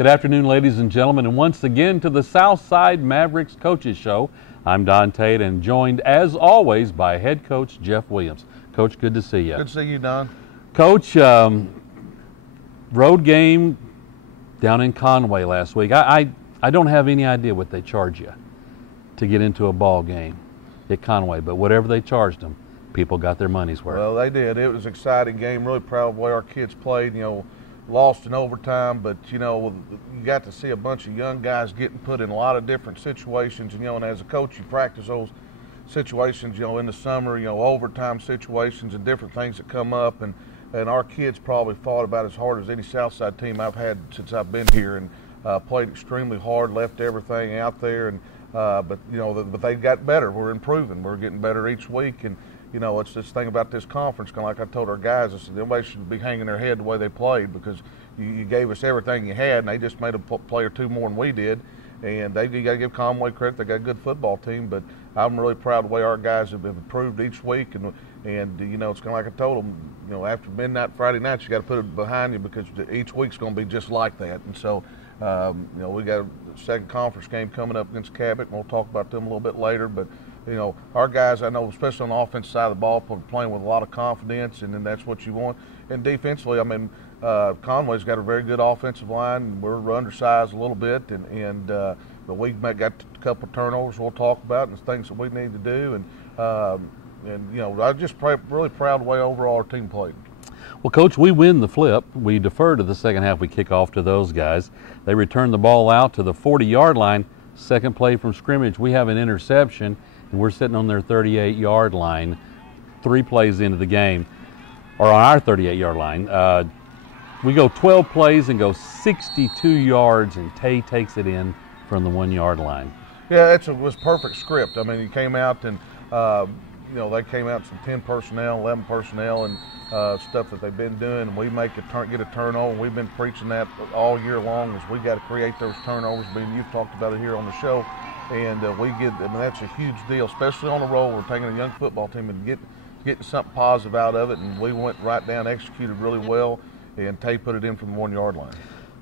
Good afternoon, ladies and gentlemen, and once again to the Southside Mavericks Coaches Show. I'm Don Tate and joined, as always, by head coach Jeff Williams. Coach, good to see you. Good to see you, Don. Coach, road game down in Conway last week. I don't have any idea what they charge you to get into a ball game at Conway, but whatever they charged them, people got their money's worth. Well, they did. It was an exciting game. Really proud of the way our kids played. Lost in overtime, but you got to see a bunch of young guys getting put in a lot of different situations. And as a coach, you practice those situations. In the summer, overtime situations and different things that come up. And our kids probably fought about as hard as any Southside team I've had since I've been here, and played extremely hard, left everything out there. And but they got better. We're improving. We're getting better each week. And it's this thing about this conference, kind of like I told our guys, I said, nobody should be hanging their head the way they played, because you gave us everything you had, and they just made a play or two more than we did. And you got to give Conway credit. They got a good football team, but I'm really proud of the way our guys have improved each week. And it's kind of like I told them, after midnight Friday night, you got to put it behind you, because each week's going to be just like that. And so, we got a second conference game coming up against Cabot, and we'll talk about them a little bit later. But our guys, I know, especially on the offensive side of the ball, playing with a lot of confidence, and then that's what you want. And defensively, Conway's got a very good offensive line. We're undersized a little bit, but we got a couple of turnovers we'll talk about and things that we need to do. I'm just really proud of the way overall our team played. Well, Coach, we win the flip. We defer to the second half. We kick off to those guys. They return the ball out to the 40-yard line. Second play from scrimmage, we have an interception, and we're sitting on their 38-yard line 3 plays into the game, or on our 38-yard line. We go 12 plays and go 62 yards, and Tate takes it in from the 1-yard line. Yeah, it was perfect script. He came out and, they came out some 10 personnel, 11 personnel, and stuff that they've been doing. And we get a turnover. We've been preaching that all year long, is we got to create those turnovers. You've talked about it here on the show. And that's a huge deal, especially on the road. We're taking a young football team and getting something positive out of it. And we went right down, executed really well, and Tate put it in from the 1-yard line.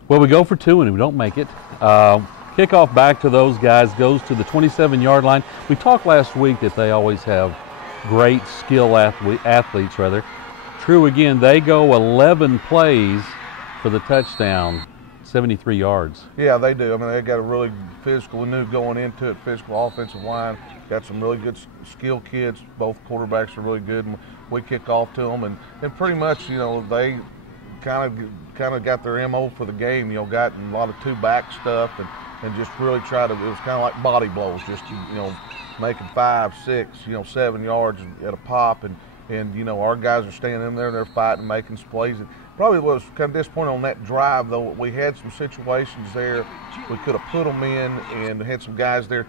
Well, we go for 2 and we don't make it. Kickoff back to those guys, goes to the 27-yard line. We talked last week that they always have great skill athletes. True again, they go 11 plays for the touchdown, 73 yards. Yeah, they do. They got a really physical, we knew going into it, physical offensive line. Got some really good skill kids. Both quarterbacks are really good, and we kick off to them. And pretty much, they kind of got their MO for the game. Got a lot of 2-back stuff, and just really it was kind of like body blows, just making 5, 6, 7 yards at a pop, and our guys are staying in there, they're fighting, making some plays. And probably was kind of disappointing on that drive, though. We had some situations there we could have put them in, and had some guys there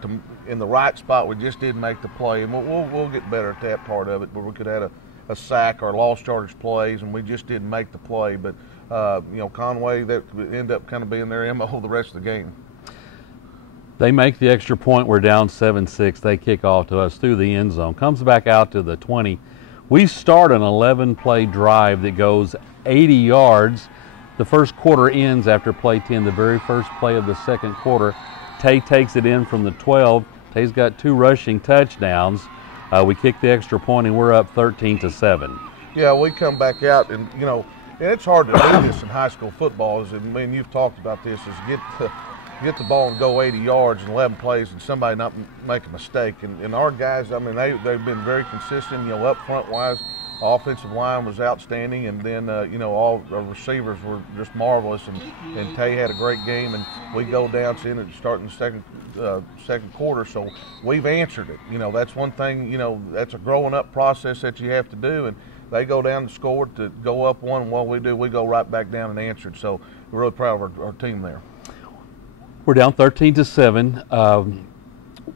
in the right spot. We just didn't make the play, and we'll get better at that part of it. But we could have had a sack or lost yardage plays, and we just didn't make the play. But Conway, that ended up kind of being their MO the rest of the game. They make the extra point. We're down 7-6. They kick off to us through the end zone. Comes back out to the 20. We start an 11-play drive that goes 80 yards. The first quarter ends after play 10, the very first play of the second quarter. Tate takes it in from the 12. Tate's got 2 rushing touchdowns. We kick the extra point, and we're up 13-7. Yeah, we come back out, and and it's hard to do this in high school football. And you've talked about this, is get the ball and go 80 yards in 11 plays and somebody not make a mistake. And our guys, they've been very consistent, up front wise. Offensive line was outstanding, and then, all our receivers were just marvelous, and Tay had a great game, and we go down to starting the second quarter, so we've answered it. That's one thing, that's a growing up process that you have to do, and they go down and score to go up 1, and what we do, we go right back down and answer it. So we're really proud of our team there. We're down 13-7.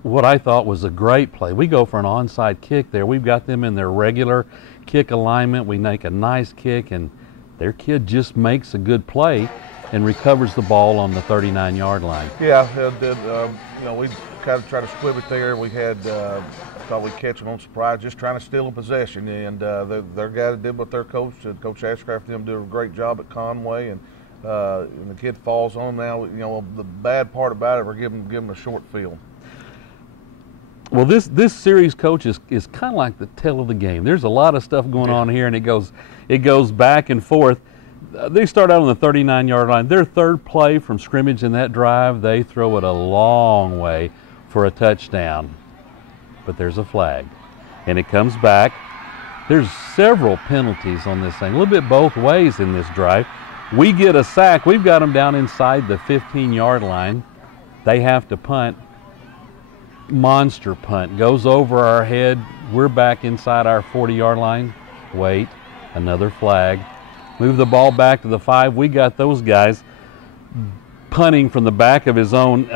What I thought was a great play. We go for an onside kick there. We've got them in their regular kick alignment. We make a nice kick, and their kid just makes a good play and recovers the ball on the 39-yard line. Yeah, we kind of tried to squib it there. We had thought we'd catch them on surprise, just trying to steal a possession. And their guy did what their coach, Coach Ashcraft, them did a great job at Conway, and and the kid falls on. Now, the bad part about it, we're giving him a short field. Well, this series, Coach, is kind of like the tail of the game. There's a lot of stuff going on here, and it goes back and forth. They start out on the 39-yard line. Their third play from scrimmage in that drive, they throw it a long way for a touchdown. But there's a flag, and it comes back. There's several penalties on this thing, a little bit both ways in this drive. We get a sack. We've got them down inside the 15-yard line. They have to punt. Monster punt. Goes over our head. We're back inside our 40-yard line. Wait, another flag. Move the ball back to the 5. We got those guys punting from the back of his own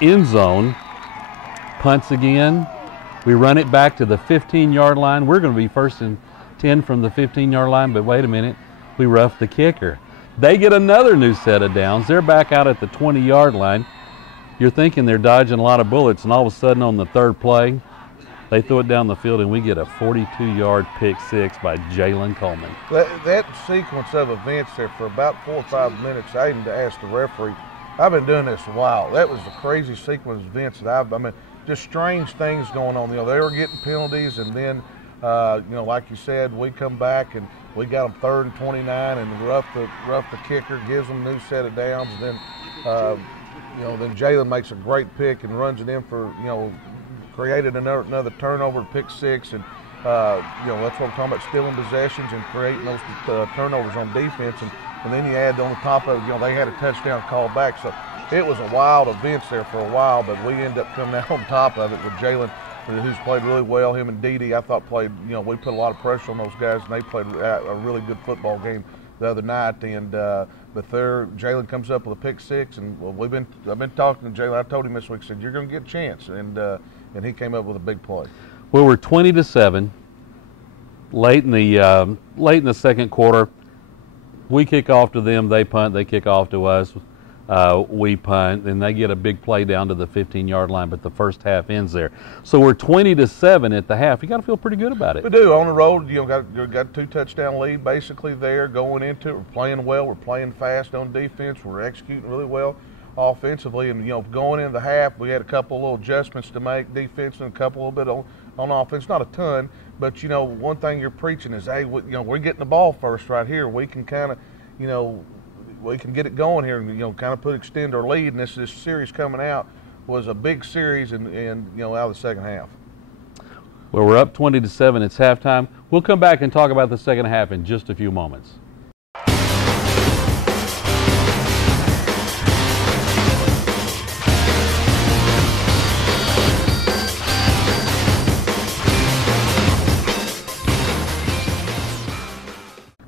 end zone. Punts again. We run it back to the 15-yard line. We're going to be 1st and 10 from the 15-yard line, but wait a minute. We rough the kicker. They get another new set of downs. They're back out at the 20-yard line. You're thinking they're dodging a lot of bullets, and all of a sudden on the third play, they throw it down the field, and we get a 42-yard pick six by Jalen Coleman. That sequence of events there for about 4 or 5 minutes, I even asked the referee, I've been doing this a while. That was the crazy sequence of events that just strange things going on. They were getting penalties, and then, like you said, we come back and we got them 3rd and 29, and rough the kicker, gives them a new set of downs, and then, then Jalen makes a great pick and runs it in for, created another turnover, pick six, and that's what we're talking about, stealing possessions and creating those turnovers on defense, and then you add on the top of it, they had a touchdown call back, so it was a wild events there for a while, but we end up coming out on top of it with Jalen, who's played really well. Him and Dede, I thought played, we put a lot of pressure on those guys, and they played a really good football game the other night, and but Jalen comes up with a pick six, and I've been talking to Jalen. I told him this week, I said, you're going to get a chance, and he came up with a big play. Well, we're 20-7 late in the second quarter. We kick off to them, they punt, they kick off to us, we punt, and they get a big play down to the 15-yard line, but the first half ends there. So we're 20-7 at the half. You got to feel pretty good about it. We do. On the road, got a 2-touchdown lead basically there going into it. We're playing well. We're playing fast on defense. We're executing really well offensively, and going into the half, we had a couple of little adjustments to make defense and a couple a little bit on offense. Not a ton, but one thing you're preaching is, hey, we're getting the ball first right here. We can kind of, we can get it going here and kind of extend our lead. And this series coming out was a big series, and out of the second half. Well, we're up 20-7. It's halftime. We'll come back and talk about the second half in just a few moments.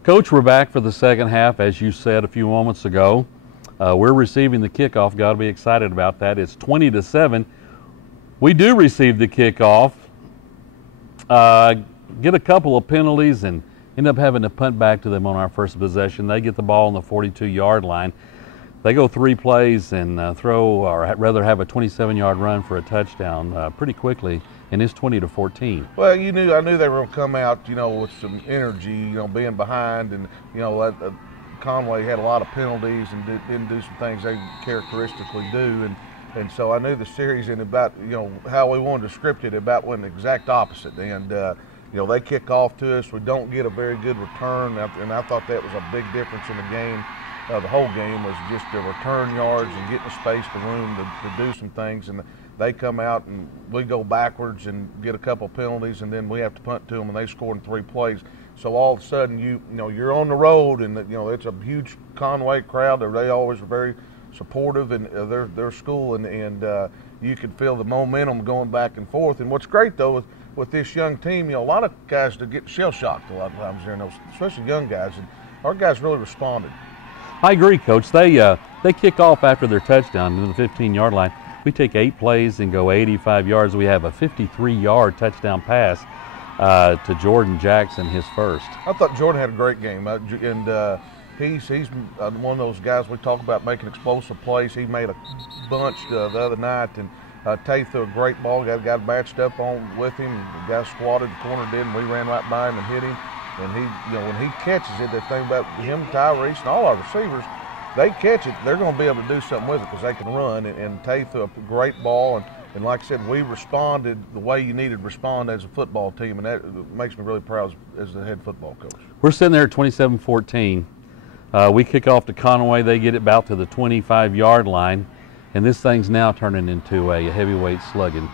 Coach, we're back for the second half, as you said a few moments ago. We're receiving the kickoff. Got to be excited about that. It's 20-7. We do receive the kickoff, get a couple of penalties, and end up having to punt back to them on our first possession. They get the ball on the 42-yard line. They go 3 plays and or rather have a 27-yard run for a touchdown pretty quickly, and it's 20-14. Well, I knew they were going to come out, with some energy, being behind, and Conway had a lot of penalties and didn't do some things they characteristically do, and so I knew the series and about how we wanted to script it about went the exact opposite, and they kick off to us. We don't get a very good return, and I thought that was a big difference in the game. The whole game was just the return yards and getting the space, the room to do some things, and they come out and we go backwards and get a couple penalties, and then we have to punt to them, and they score in 3 plays. So all of a sudden you're on the road, and it's a huge Conway crowd. They always are very supportive in their school, and you can feel the momentum going back and forth. And what's great though with this young team, a lot of guys to get shell shocked a lot of times there, especially young guys, and our guys really responded. I agree, Coach. They kick off after their touchdown to the 15-yard line. We take 8 plays and go 85 yards. We have a 53-yard touchdown pass to Jordan Jackson, his first. I thought Jordan had a great game, and he's one of those guys we talk about making explosive plays. He made a bunch the other night, and Tate threw a great ball. Got matched up with him. The guy squatted, the corner did, and we ran right by him and hit him. And he, when he catches it, the thing about him, Tyrese, and all our receivers, they catch it, they're going to be able to do something with it because they can run. And Tate threw a great ball, and like I said, we responded the way you needed to respond as a football team, and that makes me really proud as the head football coach. We're sitting there at 27-14. We kick off to Conway. They get it about to the 25-yard line, and this thing's now turning into a heavyweight slugging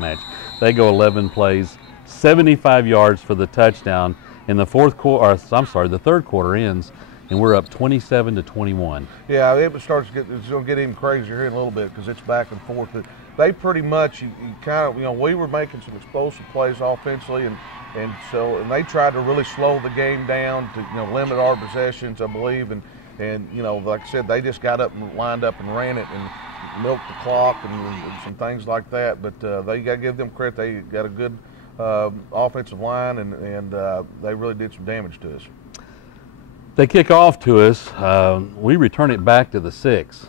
match. They go 11 plays, 75 yards for the touchdown. In the the third quarter ends, and we're up 27-21. Yeah, it's going to get even crazier here in a little bit because it's back and forth. They pretty much, we were making some explosive plays offensively, and they tried to really slow the game down to limit our possessions, I believe, and like I said, they just got up and lined up and ran it and milked the clock and some things like that. But they got to give them credit; they got a good offensive line, and they really did some damage to us. They kick off to us. We return it back to the 6.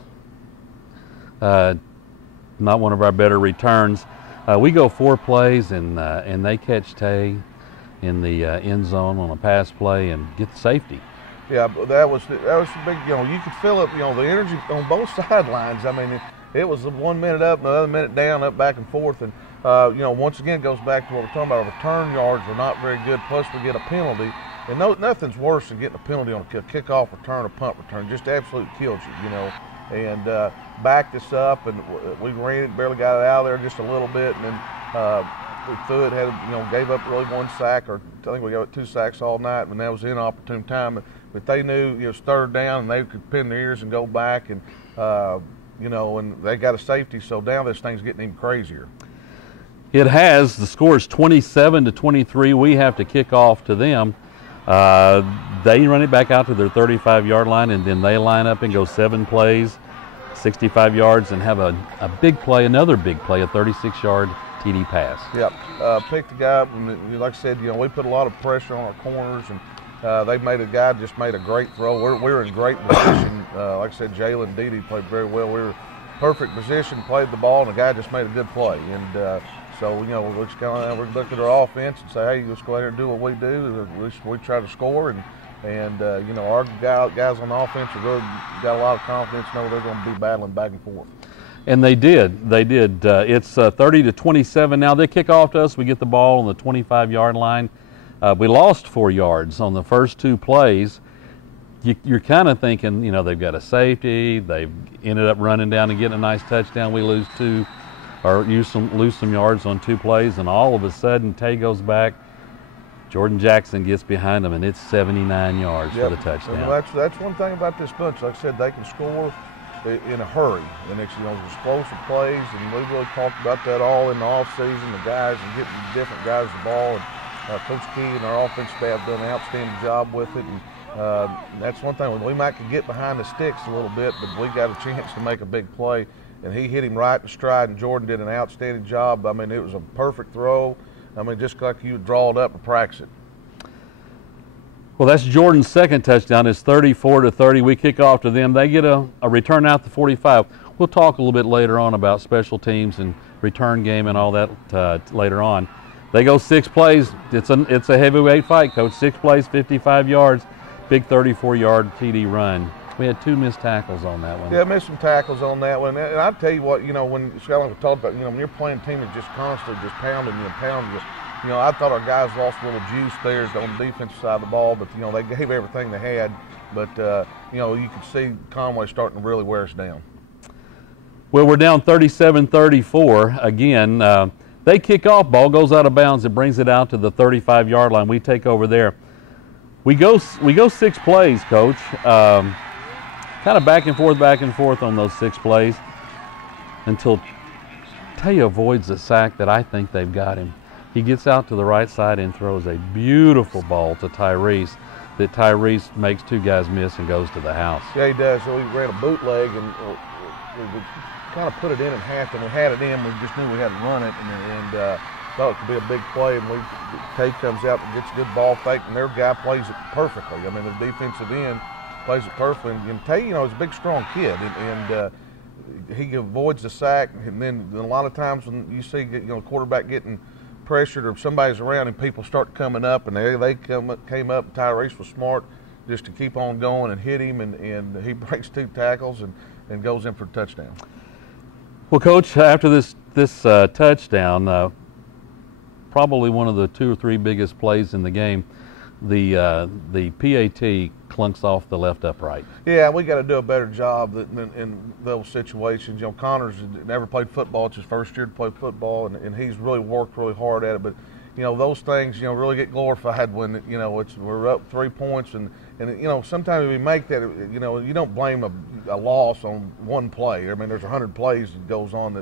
Not one of our better returns. We go 4 plays, and they catch Tay in the end zone on a pass play and get the safety. Yeah, that was big. You could feel it. The energy on both sidelines. I mean, it was 1 minute up, and the other minute down, up back and forth, and once again, it goes back to what we're talking about. Our return yards were not very good, plus we get a penalty. And nothing's worse than getting a penalty on a kickoff return or punt return. Just absolutely kills you, And backed us up, and we ran it, barely got it out of there just a little bit, and then we threw it, gave up really 1 sack, or I think we got 2 sacks all night, and that was an inopportune time. But they knew it was 3rd down, and they could pin their ears and go back, and and they got a safety. So now this thing's getting even crazier. It has. The score is 27-23. We have to kick off to them. They run it back out to their 35-yard line, and then they line up and go 7 plays, 65 yards, and have a big play, another big play, a 36-yard TD pass. Yep. Picked the guy up, and like I said, we put a lot of pressure on our corners, and they made a guy just made a great throw. We were in great position. Like I said, Jalen Dede played very well. We were perfect position, played the ball, and the guy just made a good play. And so, we look at our offense and say, hey, let's go out here and do what we do. We try to score, and our guys on the offense have really got a lot of confidence, know they're going to be battling back and forth. And they did. It's 30-27 now. They kick off to us. We get the ball on the 25-yard line. We lost 4 yards on the first 2 plays. You're kind of thinking, they've got a safety. They've ended up running down and getting a nice touchdown. We lose 2. Or lose some yards on 2 plays, and all of a sudden Tay goes back. Jordan Jackson gets behind him, and it's 79 yards for the touchdown. And that's one thing about this bunch. Like I said, they can score in a hurry, and it's explosive plays, and we really talked about that all in the offseason. The guys and getting different guys the ball, and Coach Key and our offensive staff done an outstanding job with it. And that's one thing. We might could get behind the sticks a little bit, but we got a chance to make a big play. And he hit him right in stride, and Jordan did an outstanding job. I mean, it was a perfect throw. I mean, just like you would draw it up and practice it. Well, that's Jordan's second touchdown. It's 34-30. We kick off to them. They get a return out the 45. We'll talk a little bit later on about special teams and return game and all that later on. They go 6 plays. It's a heavyweight fight, Coach. 6 plays, 55 yards, big 34-yard TD run. We had 2 missed tackles on that one. Yeah, missed some tackles on that one. And I tell you what, when Scott talked about, when you're playing a team that's just constantly just pounding you and pounding you, I thought our guys lost a little juice there on the defensive side of the ball, but they gave everything they had. But you could see Conway starting to really wear us down. Well, we're down 37-34 again. They kick off, ball goes out of bounds. It brings it out to the 35-yard line. We take over there. We go 6 plays, Coach. Kind of back and forth on those 6 plays until Tay avoids the sack that I think they've got him. He gets out to the right side and throws a beautiful ball to Tyrese that Tyrese makes 2 guys miss and goes to the house. Yeah, he does. So we ran a bootleg, and we kind of put it in and half, and we had it in. We just knew we had to run it, and thought it could be a big play. And Tate comes out and gets a good ball fake, and their guy plays it perfectly. I mean, the defensive end plays it perfectly. And Tate, is a big, strong kid, and he avoids the sack. And then a lot of times when you see, quarterback getting pressured or somebody's around and people start coming up, and they came up. Tyrese was smart just to keep on going and hit him, and he breaks 2 tackles and goes in for a touchdown. Well, Coach, after this touchdown, probably one of the 2 or 3 biggest plays in the game, the PAT clunks off the left upright. Yeah, we got to do a better job in those situations. You know, Connor's never played football. It's his first year to play football, and he's really worked really hard at it. But, you know, those things, you know, really get glorified when, you know, we're up 3 points. And you know, sometimes we make that, you know, you don't blame a loss on one play. I mean, there's 100 plays that goes on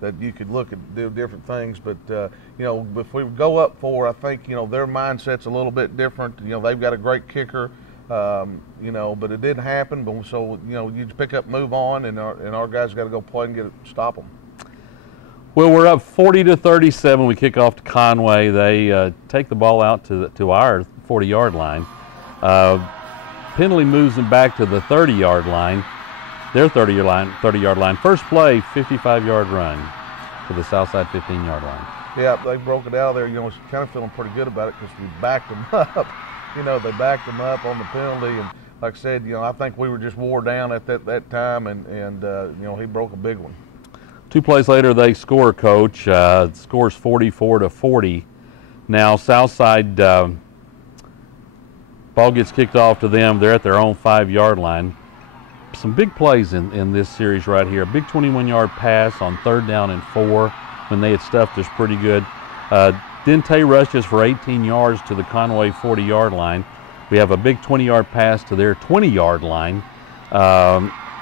that you could look at, do different things. But, you know, if we go up 4, I think, you know, their mindset's a little bit different. You know, they've got a great kicker, you know, but it didn't happen. But so, you know, you just pick up, move on, and our guys got to go play and stop them. Well, we're up 40-37. We kick off to Conway. They take the ball out to our 40-yard line. Penalty moves them back to the 30-yard line. Their 30-yard line. First play, 55-yard run to the Southside 15-yard line. Yeah, they broke it out of there. You know, kind of feeling pretty good about it because we backed them up. You know, they backed them up on the penalty, and like I said, you know, I think we were just wore down at that time, and you know, he broke a big one. 2 plays later, they score, Coach. Scores 44-40. Now Southside, ball gets kicked off to them. They're at their own 5-yard line. Some big plays in this series right here. A big 21-yard pass on 3rd down and 4 when they had stuffed us pretty good. Then Tate rushes for 18 yards to the Conway 40-yard line. We have a big 20-yard pass to their 20-yard line.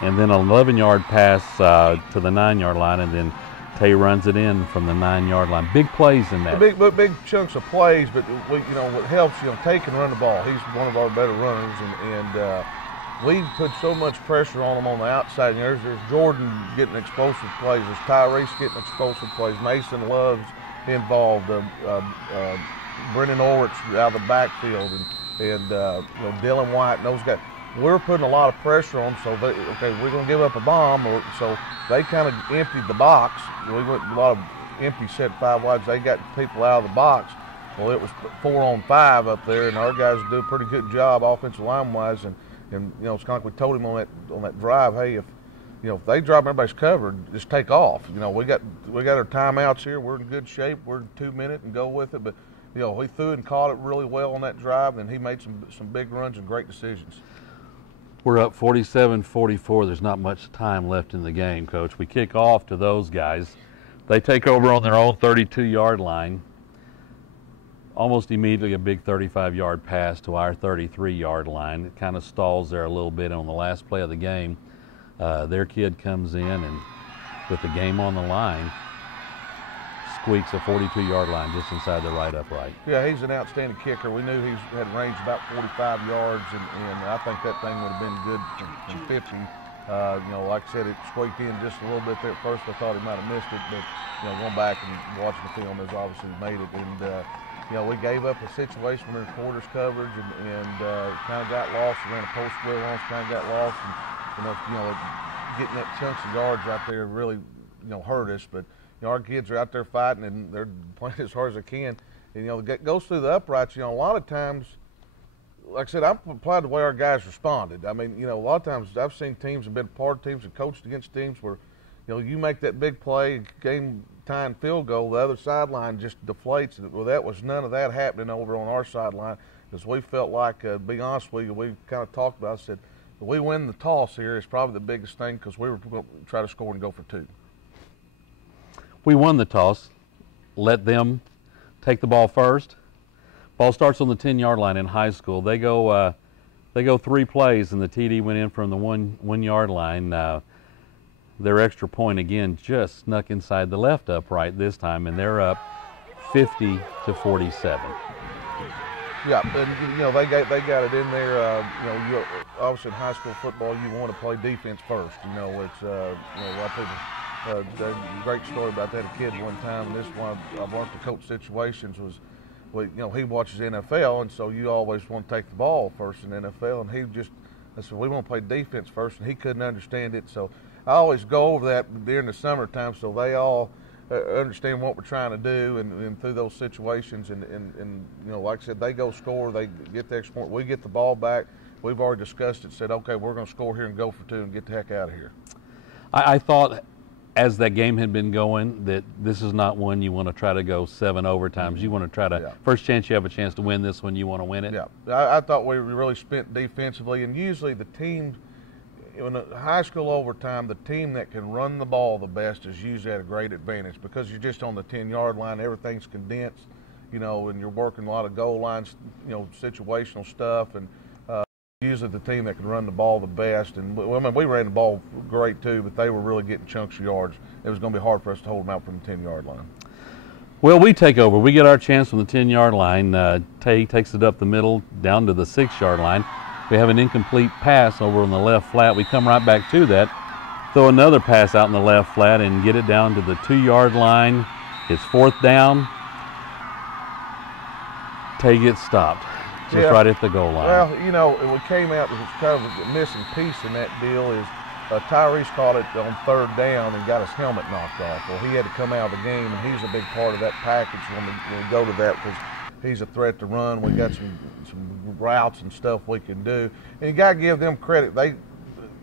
And then an 11-yard pass to the 9-yard line, and then Tay runs it in from the 9-yard line. Big plays in that. Big chunks of plays, but you know what helps. You know, Tay can run the ball. He's one of our better runners, and we put so much pressure on him on the outside. You know, there's Jordan getting explosive plays. There's Tyrese getting explosive plays. Mason Love's involved. Brendan Ulrich out of the backfield, and you know, Dylan White and those guys. We're putting a lot of pressure on them, so we're going to give up a bomb. So they kind of emptied the box. We went a lot of empty set 5 wides. They got people out of the box. Well, it was 4 on 5 up there, and our guys do a pretty good job offensive line-wise. And you know, it's kind of like we told him on that drive, hey, if they drop, everybody's covered, just take off. You know, we got our timeouts here. We're in good shape. We're in 2 minutes and go with it. But you know, he threw and caught it really well on that drive, and he made some big runs and great decisions. We're up 47-44. There's not much time left in the game, Coach. We kick off to those guys. They take over on their own 32-yard line. Almost immediately a big 35-yard pass to our 33-yard line. It kind of stalls there a little bit on the last play of the game. Their kid comes in and with the game on the line, squeaks a 42-yard line just inside the right upright. Yeah, he's an outstanding kicker. We knew he had range about 45 yards, and I think that thing would have been good from 50. You know, like I said, it squeaked in just a little bit there at first. I thought he might have missed it, but you know, going back and watching the film, has obviously made it. And you know, we gave up a situation where the quarters coverage and kind of got lost. We ran a post wheel on us, kind of got lost, and you know, getting that chunks of yards out there really, you know, hurt us. But you know, our kids are out there fighting, and they're playing as hard as they can. And, you know, it goes through the uprights. You know, a lot of times, like I said, I'm applied the way our guys responded. I mean, you know, a lot of times I've seen teams and been part of teams and coached against teams where, you know, you make that big play, game time field goal, the other sideline just deflates. Well, that was none of that happening over on our sideline, because we felt like, to be honest with you, we kind of talked about it. I said, if we win the toss here, it's probably the biggest thing, because we were going to try to score and go for 2. We won the toss, let them take the ball first. Ball starts on the 10-yard line in high school. They go 3 plays, and the TD went in from the 1-yard line. Their extra point again just snuck inside the left upright this time, and they're up 50-47. Yeah, and you know, they got it in there. You know, obviously in high school football, you want to play defense first. You know, it's you know, a lot of people. A great story about that. A kid one time, and this one I've learned to coach situations was, well, you know, he watches NFL, and so you always want to take the ball first in the NFL, and I said, we want to play defense first, and he couldn't understand it. So I always go over that during the summertime, so they all understand what we're trying to do, and through those situations, and you know, like I said, they go score, they get the extra point, we get the ball back. We've already discussed it, said, okay, we're going to score here and go for 2 and get the heck out of here. I thought as that game had been going that this is not one you want to try to go 7 overtimes. You want to try to, first chance you have a chance to win this one, you want to win it. Yeah, I thought we really spent defensively, and usually the team, in a high school overtime, the team that can run the ball the best is usually at a great advantage because you're just on the 10-yard line, everything's condensed, you know, and you're working a lot of goal lines, you know, situational stuff, and usually the team that can run the ball the best. And I mean, we ran the ball great too, but they were really getting chunks of yards. It was going to be hard for us to hold them out from the 10-yard line. Well, we take over. We get our chance from the 10-yard line. Tate takes it up the middle down to the 6-yard line. We have an incomplete pass over on the left flat. We come right back to that, throw another pass out in the left flat and get it down to the 2-yard line. It's 4th down. Tate gets stopped. Just right at the goal line. Well, you know, we came out, it was kind of a missing piece in that deal is Tyrese caught it on 3rd down and got his helmet knocked off. Well, he had to come out of the game, and he's a big part of that package when we go to that because he's a threat to run. We got some routes and stuff we can do. And you got to give them credit.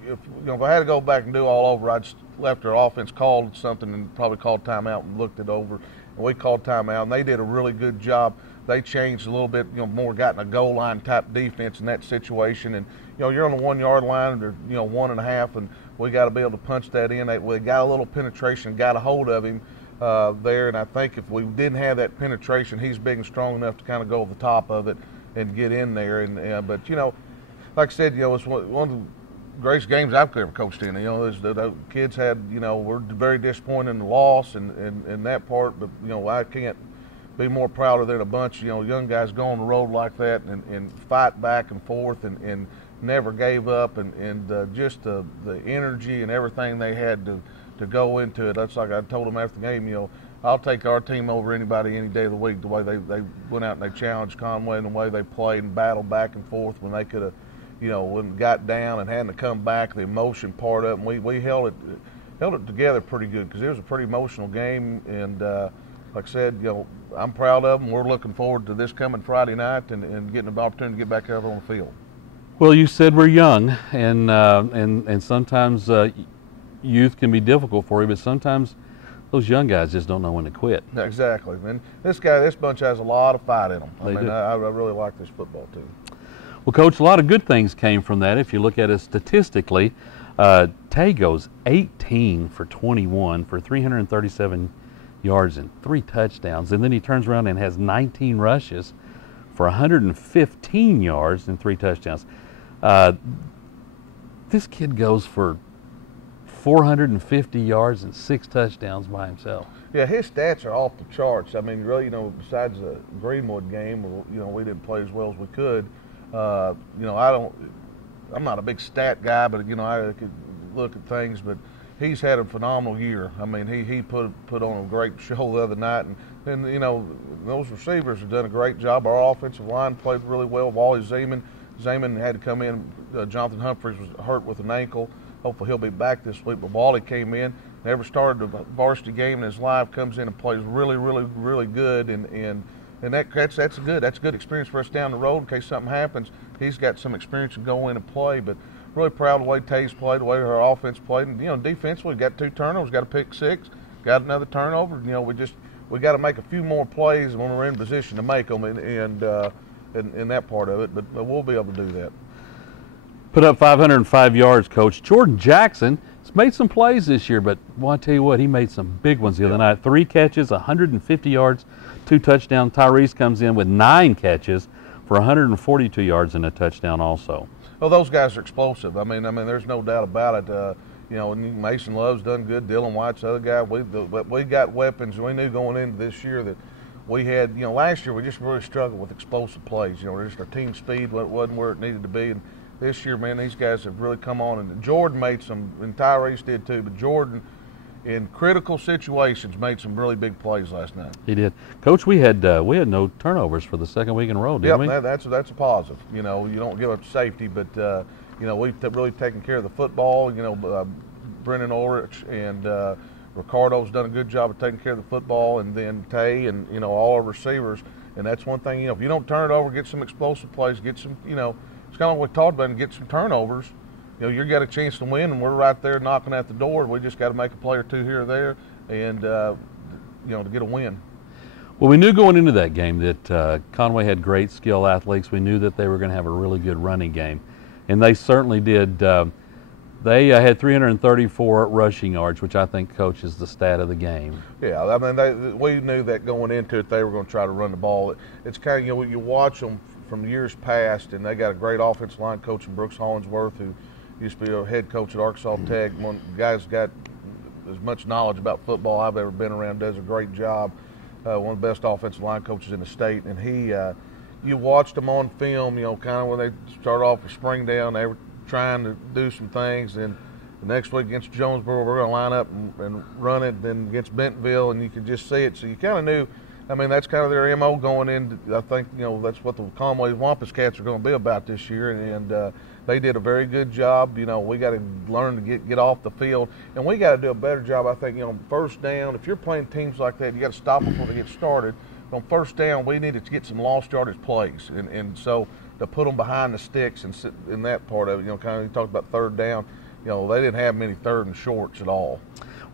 If I had to go back and do all over, I'd left our offense called something and probably called timeout and looked it over. And we called timeout, and they did a really good job. They changed a little bit, you know, more got in a goal line type defense in that situation. And, you know, you're on the 1-yard line or, you know, 1.5, and we got to be able to punch that in. We got a little penetration, got a hold of him there. And I think if we didn't have that penetration, he's big and strong enough to kind of go over the top of it and get in there. And but, you know, like I said, you know, it's one of the greatest games I've ever coached in. You know, the kids had, you know, we're very disappointed in the loss and that part. But, you know, I can't be more prouder than a bunch, you know, young guys go on the road like that and fight back and forth and never gave up and just the energy and everything they had to go into it. That's like I told them after the game, you know, I'll take our team over anybody any day of the week, the way they went out and they challenged Conway and the way they played and battled back and forth when they could have, you know, when it got down and had to come back, the emotion part of it. And we held it together pretty good because it was a pretty emotional game. And like I said, you know, I'm proud of them. We're looking forward to this coming Friday night and getting an opportunity to get back out on the field. Well, you said we're young, and sometimes youth can be difficult for you, but sometimes those young guys just don't know when to quit. Exactly. And this bunch has a lot of fight in them. I really like this football team. Well, Coach, a lot of good things came from that. If you look at it statistically, Tay goes 18 for 21 for 337 yards and 3 touchdowns, and then he turns around and has 19 rushes for 115 yards and 3 touchdowns. This kid goes for 450 yards and 6 touchdowns by himself. Yeah, his stats are off the charts. I mean, really, you know, besides the Greenwood game, you know, we didn't play as well as we could. You know, I'm not a big stat guy, but, you know, I could look at things, but he's had a phenomenal year. I mean, he put on a great show the other night, and you know, those receivers have done a great job. Our offensive line played really well. Wally Zeman had to come in. Jonathan Humphreys was hurt with an ankle. Hopefully he'll be back this week. But Wally came in, never started a varsity game in his life, comes in and plays really, really, really good, and that's good. That's a good experience for us down the road in case something happens. He's got some experience to go in and play, but really proud of the way Tate's played, the way our offense played. And, you know, defensively, we got 2 turnovers, got a pick 6, got another turnover. You know, we got to make a few more plays when we're in position to make them and that part of it, but we'll be able to do that. Put up 505 yards, Coach. Jordan Jackson has made some plays this year, but well, I tell you what, he made some big ones the other night. 3 catches, 150 yards, 2 touchdowns. Tyrese comes in with 9 catches for 142 yards and a touchdown also. Well, those guys are explosive. I mean, there's no doubt about it. You know, Mason Love's done good. Dylan White's the other guy. We got weapons. We knew going into this year that we had. You know, last year we just really struggled with explosive plays. You know, just our team speed wasn't where it needed to be. And this year, man, these guys have really come on. And Jordan made some, and Tyrese did too. But Jordan, in critical situations, made some really big plays last night. He did. Coach, we had no turnovers for the second week in a row, didn't we? That's a positive. You know, you don't give up safety, but you know, we've really taken care of the football. You know, Brennan Ulrich and Ricardo's done a good job of taking care of the football, and then Tay and, you know, all our receivers. And that's one thing, you know, if you don't turn it over, get some explosive plays, get some, you know, it's kind of like we talked about, and get some turnovers, you know, you've got a chance to win, and we're right there knocking at the door. We just got to make a play or two here or there, and, you know, to get a win. Well, we knew going into that game that Conway had great skill athletes. We knew that they were going to have a really good running game, and they certainly did. They had 334 rushing yards, which I think, Coach, is the stat of the game. Yeah, I mean, we knew that going into it, they were going to try to run the ball. It's kind of, you know, you watch them from years past, and they got a great offensive line coach in Brooks Hollingsworth, who used to be a head coach at Arkansas Tech. One guy's got as much knowledge about football I've ever been around, does a great job. One of the best offensive line coaches in the state, and he, you watched them on film, you know, kind of when they started off with Springdale, they were trying to do some things, and the next week against Jonesboro, we're going to line up and run it, then against Bentonville, and you could just see it, so you kind of knew, I mean, that's kind of their MO going in. I think, you know, that's what the Conway Wampus Cats are going to be about this year, and they did a very good job. You know, we got to learn to get off the field, and we got to do a better job, I think, you know, first down. If you're playing teams like that, you got to stop before they get started. On first down, we needed to get some lost yardage plays, and so to put them behind the sticks and sit in that part of it, you know, kind of you talked about third down, you know, they didn't have many third and shorts at all.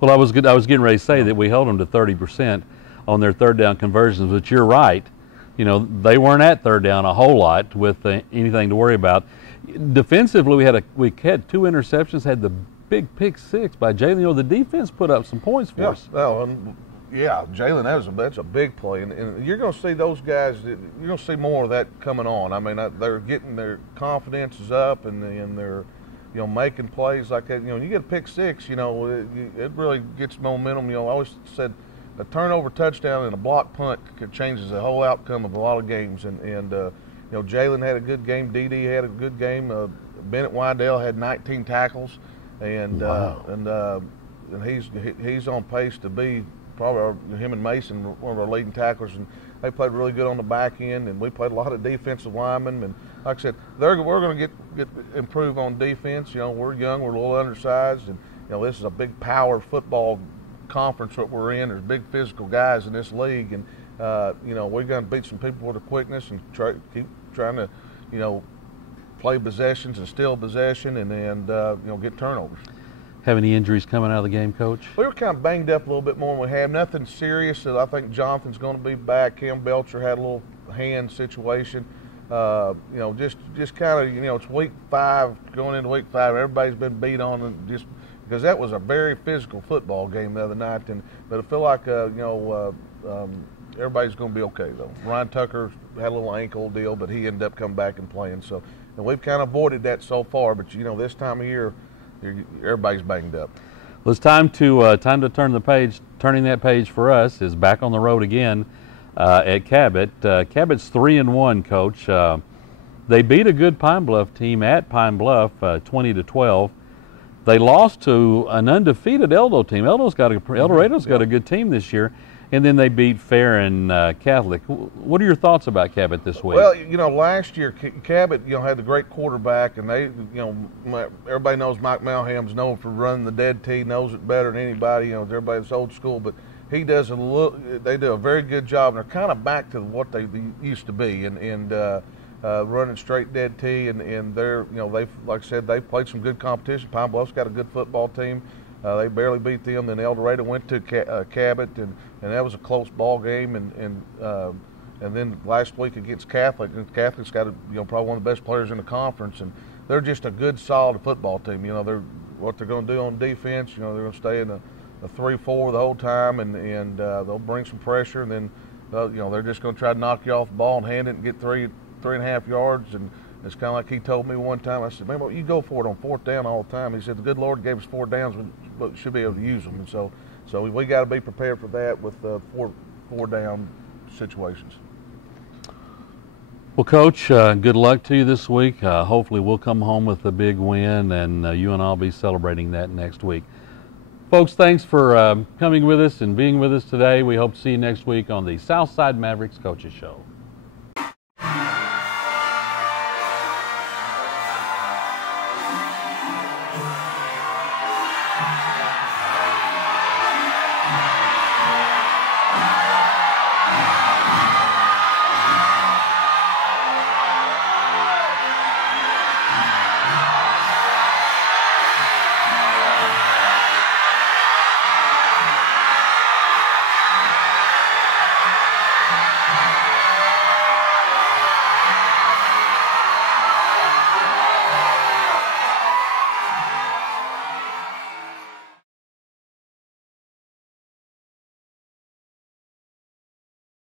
Well, I was getting ready to say that we held them to 30% on their third down conversions, but you're right. You know, they weren't at third down a whole lot with anything to worry about. Defensively, we had 2 interceptions, had the big pick 6 by Jalen. You know, the defense put up some points for us. Well, yeah, Jalen, that's a big play, and you're going to see those guys. You're going to see more of that coming on. I mean, they're getting their confidence is up, and they're, you know, making plays like that. You know, when you get a pick 6, you know, it really gets momentum. You know, I always said a turnover touchdown and a block punt changes the whole outcome of a lot of games. And you know, Jalen had a good game. D.D. had a good game. Bennett Wydell had 19 tackles, and wow. And he's on pace to be probably him and Mason one of our leading tacklers, and they played really good on the back end, and we played a lot of defensive linemen, and like I said, we're going to get improve on defense. You know, we're young, we're a little undersized, and you know, this is a big power football conference that we're in. There's big physical guys in this league, and you know, we're going to beat some people with the quickness and keep trying to, you know, play possessions and steal possession, and you know, get turnovers. Have any injuries coming out of the game, Coach? We were kind of banged up a little bit more than we have. Nothing serious. I think Jonathan's going to be back. Kim Belcher had a little hand situation. You know, just kind of, you know, it's week 5, going into week 5. Everybody's been beat on, and just because that was a very physical football game the other night. But I feel like, you know, everybody's going to be okay, though. Ryan Tucker had a little ankle deal, but he ended up coming back and playing. So, and we've kind of avoided that so far. But, you know, this time of year, everybody's banged up. Well, it's time to turn the page. Turning that page for us is back on the road again at Cabot. Cabot's 3-1, Coach. They beat a good Pine Bluff team at Pine Bluff, 20-12. They lost to an undefeated Eldo team. El Dorado's got a good team this year. And then they beat Fair and Catholic. What are your thoughts about Cabot this week? Well, you know, last year Cabot, you know, had the great quarterback, and they, you know, everybody knows Mike Malham's known for running the dead tee, knows it better than anybody. You know, everybody's old school, but he does they do a very good job, and they're kind of back to what they used to be, and running straight dead tee, and they're, you know, like I said, they played some good competition. Pine Bluff's got a good football team. They barely beat them. Then El Dorado went to Cabot, and that was a close ball game. And then last week against Catholic, and Catholic's got probably one of the best players in the conference, and they're just a good, solid football team. You know, what they're going to do on defense. You know, they're going to stay in a 3-4 the whole time, and they'll bring some pressure, and then you know, they're just going to try to knock you off the ball and hand it and get 3.5 yards. And it's kind of like he told me one time. I said, "Man, you go for it on 4th down all the time." He said, "The good Lord gave us 4 downs, but should be able to use them." And so we got to be prepared for that with 4 down situations. Well, Coach, good luck to you this week. Hopefully we'll come home with a big win, and you and I'll be celebrating that next week. Folks, thanks for coming with us and being with us today. We hope to see you next week on the Southside Mavericks Coaches Show.